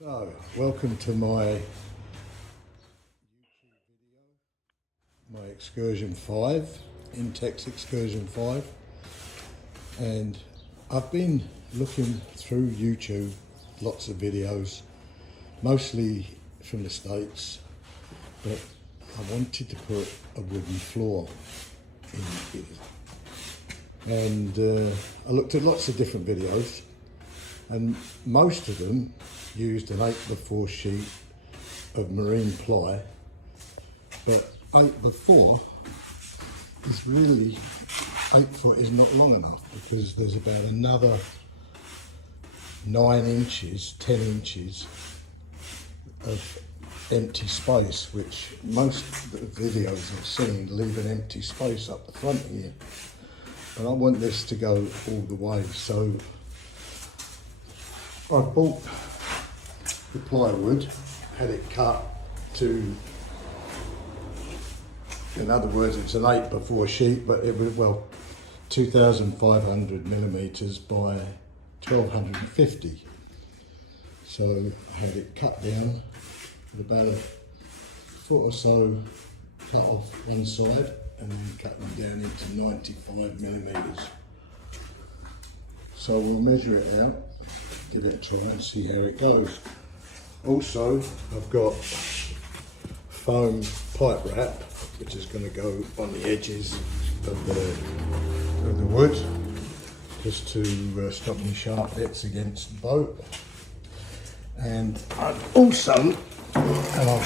So, welcome to my Excursion 5, Intex Excursion 5, and I've been looking through YouTube, lots of videos, mostly from the States, but I wanted to put a wooden floor in here. And I looked at lots of different videos, and most of them used an 8x4 sheet of marine ply, but 8x4 is really, 8 foot is not long enough because there's about another 9 inches, 10 inches of empty space, which most of the videos I've seen leave an empty space up the front here. And I want this to go all the way, so I bought the plywood, had it cut to, in other words, it's an 8x4 sheet, but it was, well, 2,500 millimeters by 1,250. So I had it cut down with about a foot or so cut off one side and then cut them down into 95 millimeters. So we'll measure it out, give it a try and see how it goes. Also, I've got foam pipe wrap, which is going to go on the edges of the wood, just to stop any sharp bits against the boat. And I've also, and I'll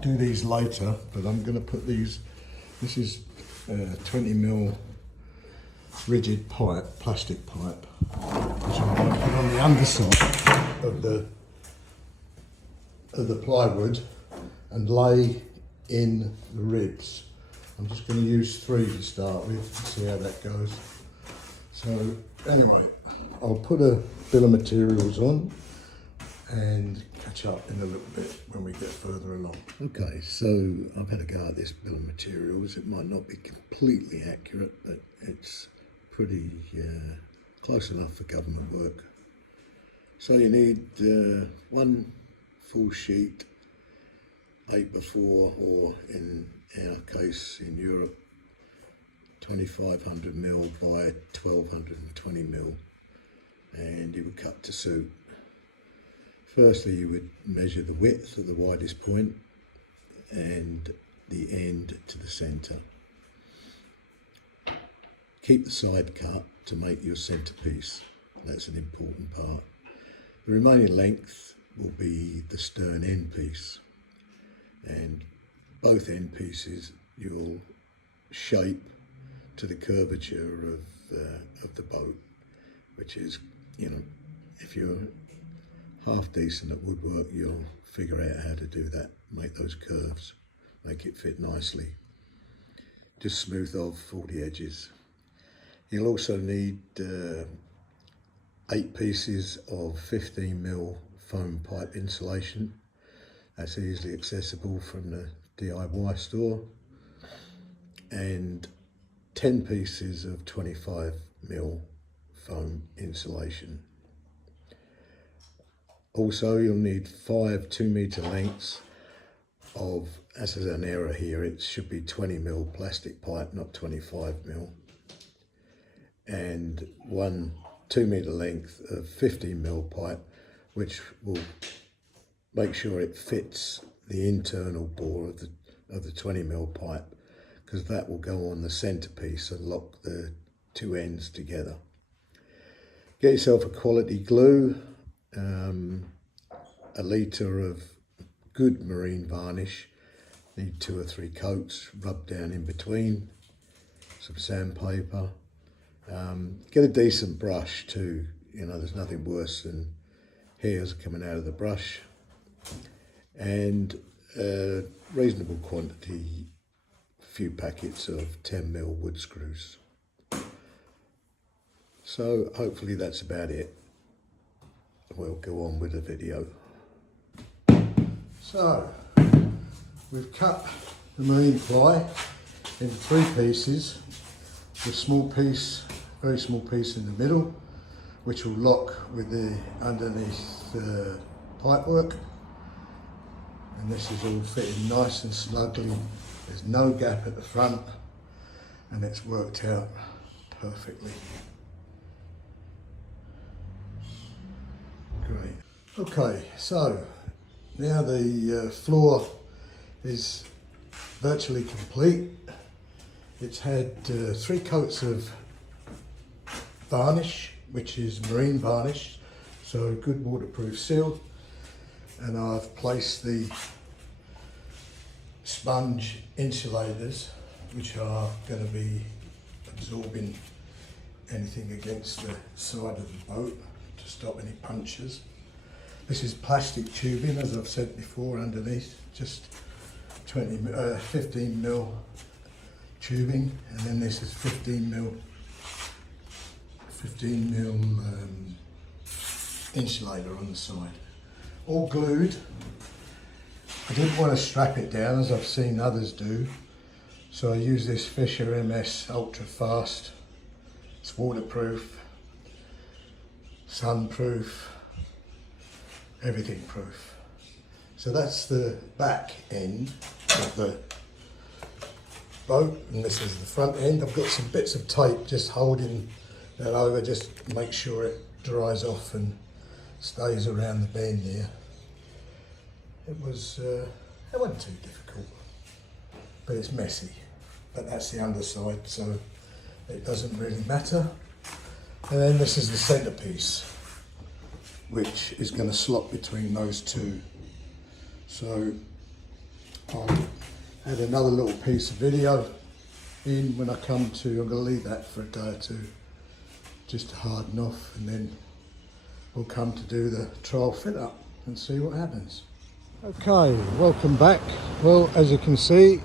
do these later, but I'm going to put these, this is 20mm rigid pipe, plastic pipe, which I'm going to put on the underside of the plywood and lay in the ribs. I'm just going to use 3 to start with, see how that goes. So anyway, I'll put a bill of materials on and catch up in a little bit when we get further along. Okay, so I've had a go at this bill of materials. It might not be completely accurate, but it's pretty close enough for government work. So you need one full sheet, 8x4, or in our case in Europe, 2,500mm by 1,220mm, and you would cut to suit. Firstly, you would measure the width of the widest point and the end to the centre. Keep the side cut to make your centrepiece. That's an important part. The remaining length will be the stern end piece, and both end pieces you'll shape to the curvature of the boat, which is, you know, if you're half decent at woodwork, you'll figure out how to do that, make those curves, make it fit nicely. Just smooth off all the edges. You'll also need 8 pieces of 15mm foam pipe insulation. That's easily accessible from the DIY store, and 10 pieces of 25mm foam insulation. Also, you'll need 5 2-meter lengths of, as is an error here, it should be 20mm plastic pipe, not 25mm, and 1 2-meter length of 15mm pipe, which will make sure it fits the internal bore of the 20mm pipe, because that will go on the centerpiece and lock the 2 ends together. Get yourself a quality glue, a litre of good marine varnish, need 2 or 3 coats, rub down in between, some sandpaper. Get a decent brush too, you know, there's nothing worse than hairs coming out of the brush, and a reasonable quantity, few packets of 10mm wood screws. So hopefully that's about it. We'll go on with the video. So we've cut the marine ply into 3 pieces, a small piece, very small piece in the middle, which will lock with the underneath pipework, and this is all fitting nice and snugly. There's no gap at the front, and it's worked out perfectly. Great. Okay, so now the floor is virtually complete. It's had 3 coats of varnish, which is marine varnish, so good waterproof seal, and I've placed the sponge insulators, which are going to be absorbing anything against the side of the boat to stop any punctures. This is plastic tubing, as I've said before, underneath, just 15 mil tubing, and then this is 15 mil insulator on the side, all glued. I didn't want to strap it down as I've seen others do, so I use this Fisher MS Ultra Fast. It's waterproof, sunproof, everything proof. So that's the back end of the boat, and this is the front end. I've got some bits of tape just holding that over, just to make sure it dries off and stays around the bend there. It wasn't too difficult, but it's messy. But that's the underside, so it doesn't really matter. And then this is the centerpiece, which is going to slot between those two. So I'll add another little piece of video in when I come to. I'm going to leave that for a day or two just to harden off, and then we'll come to do the trial fit up and see what happens. Okay, welcome back. Well, as you can see,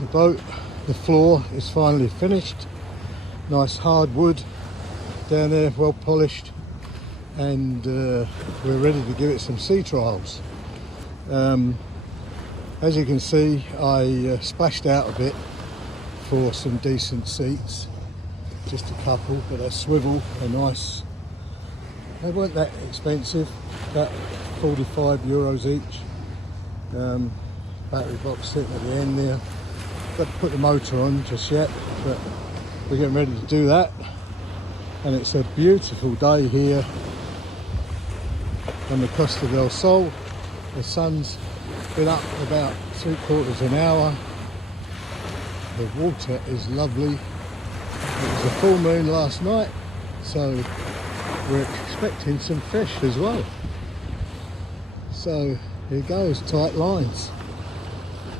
the boat, the floor is finally finished. Nice hardwood down there, well polished, and we're ready to give it some sea trials. As you can see, I splashed out a bit for some decent seats, just a couple, but a swivel, a nice. They weren't that expensive, about 45 euros each. Battery box sitting at the end there. Got to put the motor on just yet, but we're getting ready to do that. And it's a beautiful day here on the Costa del Sol. The sun's been up about 3/4 an hour. The water is lovely. It was a full moon last night, so we're expecting some fish as well. So here goes, tight lines.